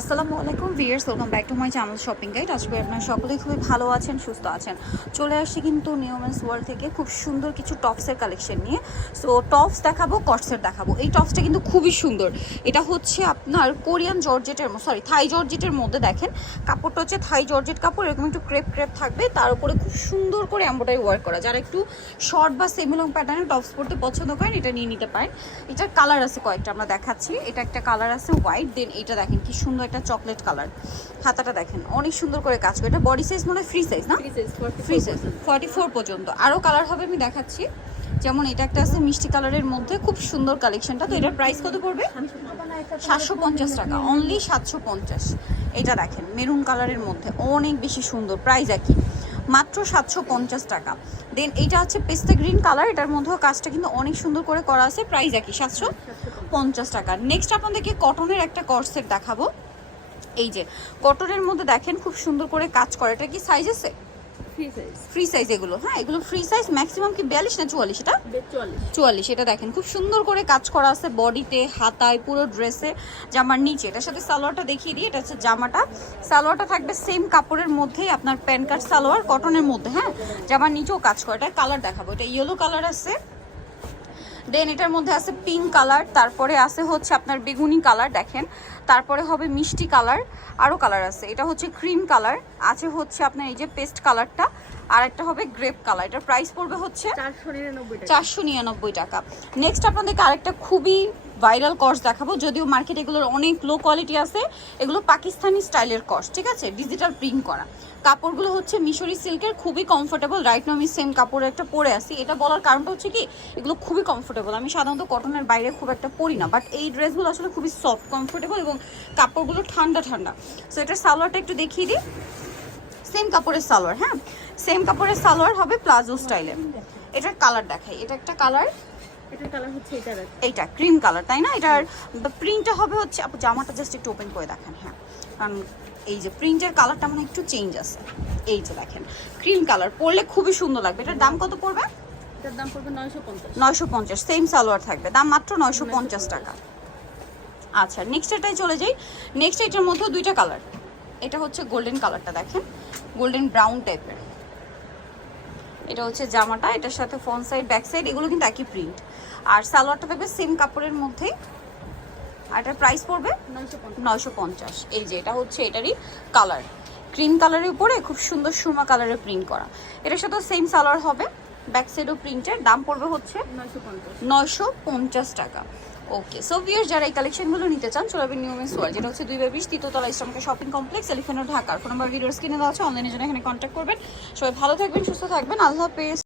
আসসালামু আলাইকুম viewers welcome back to my channel shopping guide আজকে আপনারা সকলেই খুবই ভালো আছেন, সুস্থ আছেন। চলে আসছি কিন্তু নিউমেন্স ওয়ার্ল্ড থেকে খুব সুন্দর কিছু টপসের কালেকশন নিয়ে। সো টপস দেখাবো কটসের দেখাবো। এই টপসটা কিন্তু খুবই সুন্দর। এটা হচ্ছে আপনার কোরিয়ান জর্জেটের সরি থাই জর্জেটের মধ্যে দেখেন। কাপড়টা হচ্ছে থাই জর্জেট কাপড়, এরকম একটু ক্রেপ ক্রেপ থাকবে। তার উপরে খুব সুন্দর করে এম্ব্রয়ডারি ওয়ার্ক করা। যারা একটু শর্ট বা সেমিলং প্যাটার্নের টপস পরতে পছন্দ করেন, এটা নিয়ে নিতে পারেন। এটার কালার আছে কয়েকটা, আমরা দেখাচ্ছি। এটা একটা কালার আছে হোয়াইট দেন এটা দেখেন কি সুন্দর একটা চকলেট কালার। হাতাটা দেখেন অনেক সুন্দর করে কাজ করে। এটা বডি সাইজ মনে হয় ফ্রি সাইজ না? ফ্রি সাইজ ফর্টি ফোর পর্যন্ত। আরও কালার হবে আমি দেখাচ্ছি। যেমন এটা একটা আছে মিষ্টি কালারের মধ্যে খুব সুন্দর কালেকশনটা তো এটার প্রাইস কত পড়বে? সাতশো পঞ্চাশ টাকা অনলি সাতশো পঞ্চাশ। এটা দেখেন মেরুন কালারের মধ্যে অনেক বেশি সুন্দর প্রাইস একই। মাত্র সাতশো পঞ্চাশ টাকা। দেন এটা হচ্ছে পেস্তা গ্রিন কালার এটার মধ্যেও কাজটা কিন্তু অনেক সুন্দর করে করা আছে প্রাইস একই সাতশো পঞ্চাশ টাকা। নেক্সট আপনাদেরকে কটনের একটা কর্সেট দেখাবো। এই যে কটনের মধ্যে দেখেন খুব সুন্দর করে কাজ করে। এটা কি সাইজ আছে? ফ্রি সাইজ এগুলো হ্যাঁ এগুলো ফ্রি সাইজ ম্যাক্সিমাম কি বিয়াল্লিশ না চুয়াল্লিশ এটা? চুয়াল্লিশ এটা দেখেন খুব সুন্দর করে কাজ করা আছে বডিতে হাতায় পুরো ড্রেসে জামার নিচে। এটার সাথে সালোয়ারটা দেখিয়ে দিই এটা হচ্ছে জামাটা। সালোয়ারটা থাকবে সেম কাপড়ের মধ্যেই আপনার প্যান কার্ড সালোয়ার কটনের মধ্যে হ্যাঁ? জামার নিচেও কাজ করে এটা কালার দেখাবো। এটা ইয়েলো কালার আছে। দেন এটার মধ্যে আছে পিঙ্ক কালার তারপরে আছে হচ্ছে আপনার বেগুনি কালার দেখেন। তারপরে হবে মিষ্টি কালার আরও কালার আছে। এটা হচ্ছে ক্রিম কালার আছে হচ্ছে আপনার এই যে পেস্ট কালারটা আর একটা হবে গ্রেপ কালার এটার প্রাইস পড়বে হচ্ছে চারশো নিরানব্বই টাকা। নেক্সট আপনাদেরকে আরেকটা খুবই ভাইরাল কর্স দেখাবো যদিও মার্কেট এগুলোর অনেক লো কোয়ালিটি আছে। এগুলো পাকিস্তানি স্টাইলের কর্স ঠিক আছে? ডিজিটাল প্রিন্ট করা। কাপড়গুলো হচ্ছে মিশরি সিল্কের খুবই কমফোর্টেবল রাইট নাও আমি সেম কাপড় একটা পরে আসি এটা বলার কারণটা হচ্ছে কি এগুলো খুবই কমফোর্টেবল আমি সাধারণত কটনের বাইরে খুব একটা পরি না বাট এই ড্রেসগুলো আসলে খুবই সফট কমফোর্টেবল এবং কাপড়গুলো ঠান্ডা ঠান্ডা। সো এটার সালোয়ারটা একটু দেখিয়ে দিই। সেম কাপড়ের সালোয়ার হ্যাঁ? সেম কাপড়ের সালোয়ার হবে প্লাজো স্টাইলে এটার কালার দেখাই। এটা একটা কালার। এইটা ক্রিম কালার তাই না? এটার প্রিন্টটা হবে হচ্ছে জামাটা জাস্ট একটু ওপেন করে দেখেন হ্যাঁ। কারণ এই যে প্রিন্টের কালারটা মানে একটু চেঞ্জ আছে। এই যে দেখেন ক্রিম কালার পরলে খুবই সুন্দর লাগবে। এটার দাম কত পড়বে? এটার দাম পড়বে নয়শো পঞ্চাশ। সেম সালোয়ার থাকবে। দাম মাত্র নয়শো পঞ্চাশ টাকা। আচ্ছা নেক্সট এটাই চলে যাই। নেক্সট এটার মধ্যেও দুইটা কালার এটা হচ্ছে গোল্ডেন কালারটা দেখেন। গোল্ডেন ব্রাউন টাইপের এটা হচ্ছে জামাটা এটার সাথে ফ্রন্ট সাইড ব্যাক সাইড এগুলো কিন্তু একই প্রিন্ট আর সালোয়ারটা থাকবে সেম কাপড়ের মধ্যেই। আর এটার প্রাইস পড়বে নয়শো পঞ্চাশ। এই যে এটা হচ্ছে এটারই কালার ক্রিম কালারের উপরে খুব সুন্দর সুরমা কালারের প্রিন্ট করা। এটার সাথে সেম সালোয়ার হবে। ব্যাক সাইডও প্রিন্টের দাম পড়বে হচ্ছে নয়শো নয়শো পঞ্চাশ টাকা। ওকে সো ভিউয়ার্স যারা এই কালেকশনগুলো নিতে চান চলে যাবেন মেন্স ওয়ার যেটা হচ্ছে দুই বাই বিশ তৃতীয়তলা ইসলামকে শপিং কমপ্লেক্স এলিফেন্ট ঢাকার ফোন নাম্বার ভিডিওর স্ক্রিনে দেওয়া আছে অনলাইনে জন্য এখানে কন্ট্যাক্ট করবেন। সবাই ভালো থাকবেন, সুস্থ থাকবেন। আল্লাহ হাফেজ।